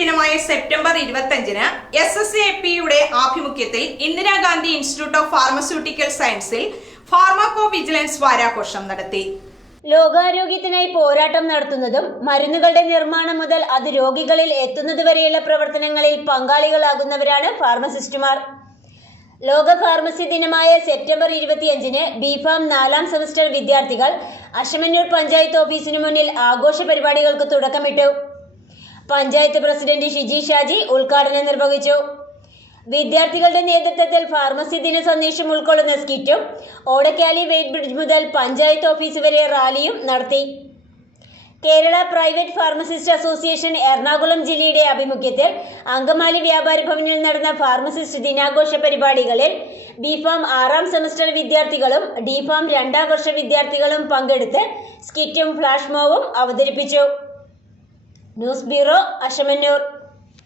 ദിനമായ സെപ്റ്റംബർ 25-ന് SSAPയുടെ ആഭിമുഖ്യത്തിൽ Indira Gandhi institute of pharmaceutical സയൻസിൽ ഫാർമക്കോ വിജിലൻസ് വാരാഘോഷം നടത്തി. ലോകാരോഗ്യത്തിനായി പോരാട്ടം നടത്തുന്നതും മരുന്നുകളുടെ നിർമ്മാണം മുതൽ അത് രോഗികളിൽ എത്തുന്നതുവരെയുള്ള പ്രവർത്തനങ്ങളിൽ പങ്കാളികളാകുന്നവരാണ് ഫാർമസിസ്റ്റുമാർ. ലോക ഫാർമസി ദിനമായ സെപ്റ്റംബർ 25-ന് ബിഫാം 4ാം സെമസ്റ്റർ വിദ്യാർത്ഥികൾ അശമന്നൂർ പഞ്ചായത്ത് ഓഫീസിനു മുന്നിൽ ആഘോഷ പരിപാടികൾക്ക് തുടക്കമിട്ടു. പഞ്ചായത്ത് പ്രസിഡന്റ് ഷിജി ഷാജി ഉദ്ഘാടനം നിർവഹിച്ചു. വിദ്യാർത്ഥികളുടെ നേതൃത്വത്തിൽ ഫാർമസി ദിന സന്ദേശം ഉൾക്കൊള്ളുന്ന സ്കിറ്റും ഓടക്കാലി വെയിറ്റ് ബ്രിഡ്ജ് മുതൽ പഞ്ചായത്ത് ഓഫീസ് വരെ റാലിയും നടത്തി. Kerala private pharmacist association Ernakulam ജില്ലയുടെ ആഭിമുഖ്യത്തിൽ അങ്കമാലി വ്യാപാര ഭവനിൽ നടന്ന ഫാർമസിസ്റ്റ് ദിനാഘോഷ പരിപാടികളിൽ ബിഫാം 6ാം സെമസ്റ്റർ വിദ്യാർത്ഥികളും ഡിഫാം 2ാം വർഷ വിദ്യാർത്ഥികളും പങ്കെടുത്ത് സ്കിറ്റും ഫ്ലാഷ് മോബും അവതരിപ്പിച്ചു. News bureau, Asamannoor.